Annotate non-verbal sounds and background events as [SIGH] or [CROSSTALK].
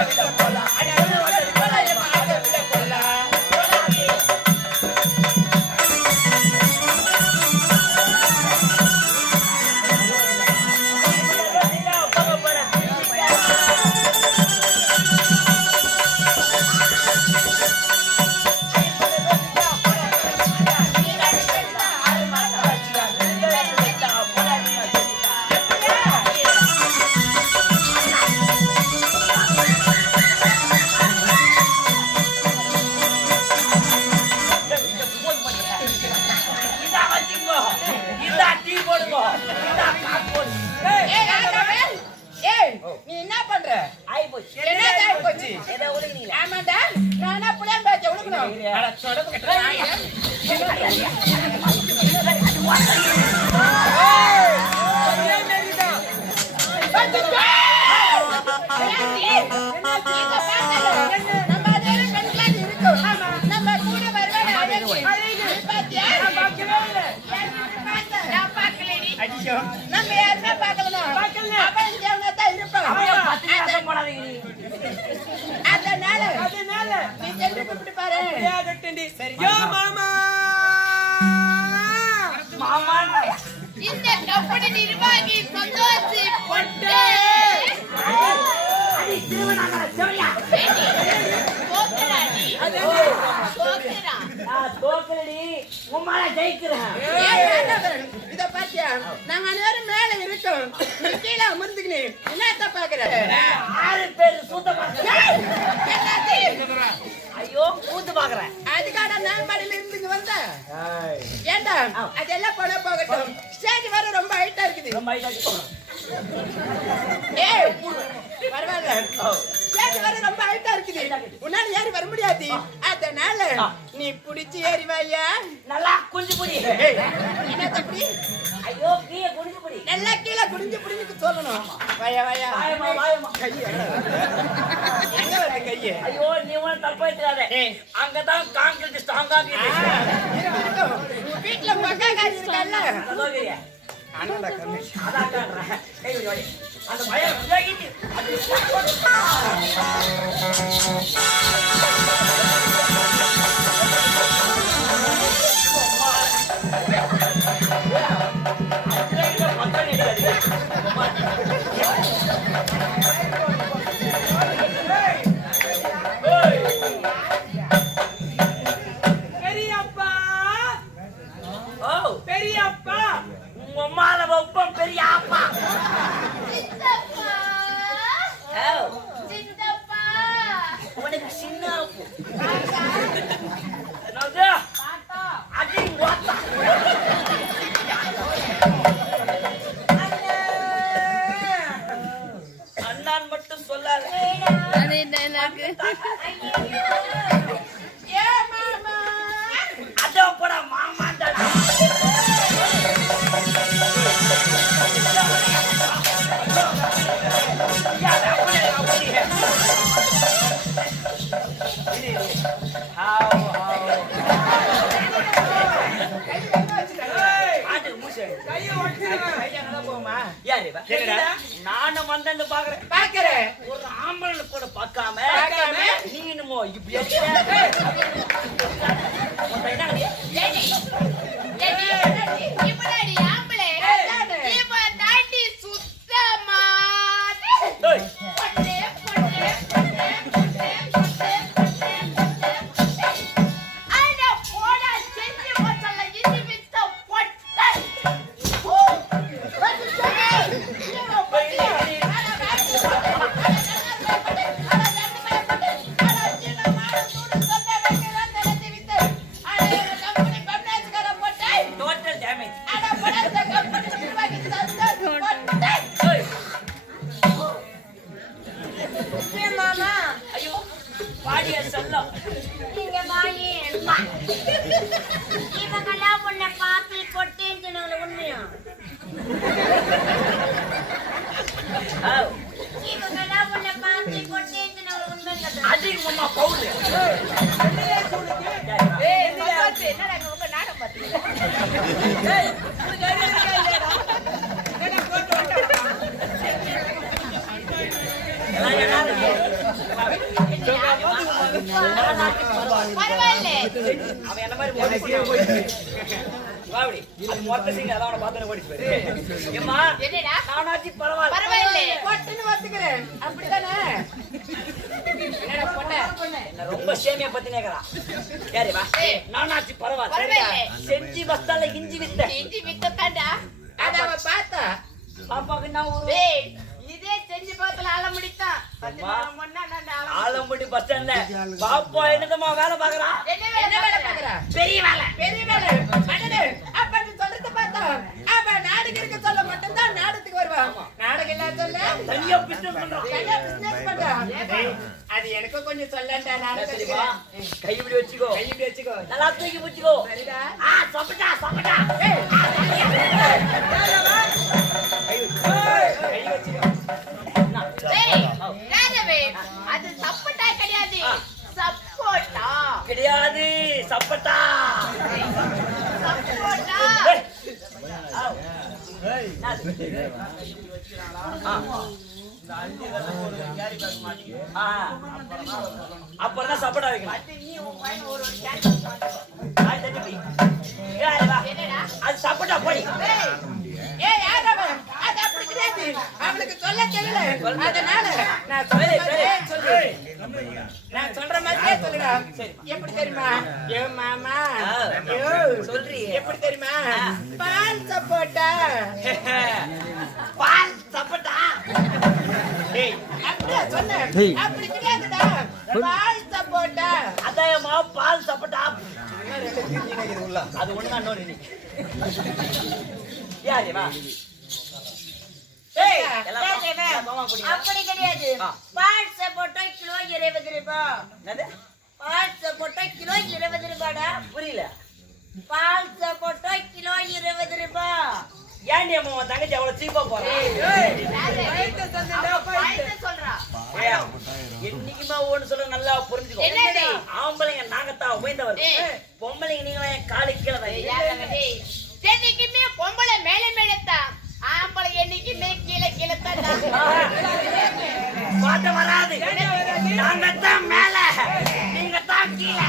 இதா ஆயி போச்சு என்ன ஆகி போச்சு எதை ஒழுங்குனீங்களா ஆமாண்டா நான் என்ன புள்ளைய பேச்ச உடுக்கணும் அட, உம்மால ஜெயிக்கிறேன். இத பாத்தியா? நாங்க அனைவரும் மேல இருக்கோம். நீ கீழே அமர்ந்துக்கினு. என்னத்த பாக்குற? ஆறு பேர் சூத்த பாக்குறேன்? ஐயோ கூத்து பாக்குறேன். அதுக்காக நான் மடியில இருந்து இங்க வந்த ஏண்டா? அதெல்லாம் ரொம்ப ஹைட்டா இருக்குது. உன்னால ஏறி வர முடியாது. அதனால நீ புடிச்சு ஏறி வாயா. நல்லா குஞ்சு புடி என்ன தப்பி ஐயோ கீழே குஞ்சு புடி நல்லா கீழே குடிஞ்சு புடிஞ்சு சொல்லணும். வாயா வாயா. கையை ஐயோ நீ ஒன்னும் தப்பா எடுத்துக்காத. ஏய். அங்கதான் காங்கிரீட் ஸ்ட்ராங்கா வீட்டுல மகாகாரி இருக்கல்ல. அந்த பயம் [LAUGHS] உடைச்சிருவேன். நானும் வந்தேன்னு பாக்குறேன். பாக்குறேன். ஆம்பளை கூட பார்க்காம பார்க்காம? நீ என்னமோ இப்படி பாடிய செல்லம். நீங்க வாயே இவங்கெல்லாம் உன்னை பார்த்து பொட்டேன்னு சொன்னாங்களே உண்மையா ஆ, இவங்கெல்லாம் உன்னை பார்த்து உண்மை என்னடா உங்க நாடகம் ரொம்ப சேமியா பத்தி நேக்கறா. யாரு நானாச்சு பரவாயில்ல. பரவாயில்ல. செஞ்சு பஸ்தால இஞ்சி வித்த. செஞ்சு வித்தத்தாண்டா அத அவ பார்த்தா பாப்பாக்கு நான் ஒரு நான் ஆள ஆலம்பட்டி பஸ் ஸ்டாண்ட்ல பாப்பா என்னதம்மா வேலை பாக்குறா என்ன வேலை பாக்குறா பெரிய வேலை. பெரிய வேலை. அடடே அப்ப நீ சொல்றது பார்த்தா அப்ப நாடகம் இருக்க சொல்ல மட்டும்தான் நாடகத்துக்கு வருவான் நாடகம் இல்ல சொல்ல? தனியா பிசினஸ் பண்றான் தனியா business பண்றான். அது எனக்கு கொஞ்சம் சொல்லண்டா நாடகத்துக்கு. கை இப்படி வச்சுக்கோ. கை இப்படி வச்சுக்கோ. நல்லா தூக்கி பிடிச்சுக்கோ. சரிடா. ஆ சப்பட்டா சப்பட்டா. ஏய், கை வச்சுக்கோ என்ன? டேய், ராஜவே, அது சப்போட்டா கிடையாது ஆ. சப்போட்டா. கிடையாது சப்பட்டா. சப்போட்டா. அப்புறம் சப்பட்டா வைக்கணும். அது நீ உன் பையன் ஒரு ஒரு கேரக்டர் பார்த்துக்கோ. ஆ, தட்டி போய். ஏய், வா. என்னடா அது சப்பட்டா போடி ஏய், ஏய், யார் அவன்? அது அப்படி கிடையாது. அவனுக்கு சொல்ல தெரியல. அதனால நான் சொல்ற. நான் சொல்ற மாதிரியே சொல்லுடா. எப்படி தெரியுமா? ஏ மாமா. சொல்றியே. எப்படி தெரியுமா? பால் சப்போட்டா. பால் சப்பட்டா ஏய் அப்படியா சொன்னேன்? அப்படி கிடையாதுடா. பால் சப்போட்டா. அதாயம்மா பால் சப்பட்டா அது ஒண்ணுதான் இன்னொரு நீ அப்படி கிடையாது ஆ. பால் சப்போட்டா கிலோ இருபது ரூபாய்? பால் சப்போட்டா கிலோ இருபது ரூபாடா புரியல பால் சப்போட்டா கிலோ இருபது ரூபாய் ஏன்டி அம்மா உன் தங்கச்சி அவ்வளவு சீப்பா என்னைக்குமே ஒண்ணு சொல்ல நல்லா புரிஞ்சுக்கோ? ஆம்பளைங்க நாங்கத்தான் உயர்ந்தவர். பொம்பளைங்க நீங்களே காலு கீழே தான். பொம்பளை மேல மேலத்தான் ஆம்பளை என்னைக்குமே தான் பாட்டு வராது. நாங்க தான் மேல. நீங்க தான் கீழே.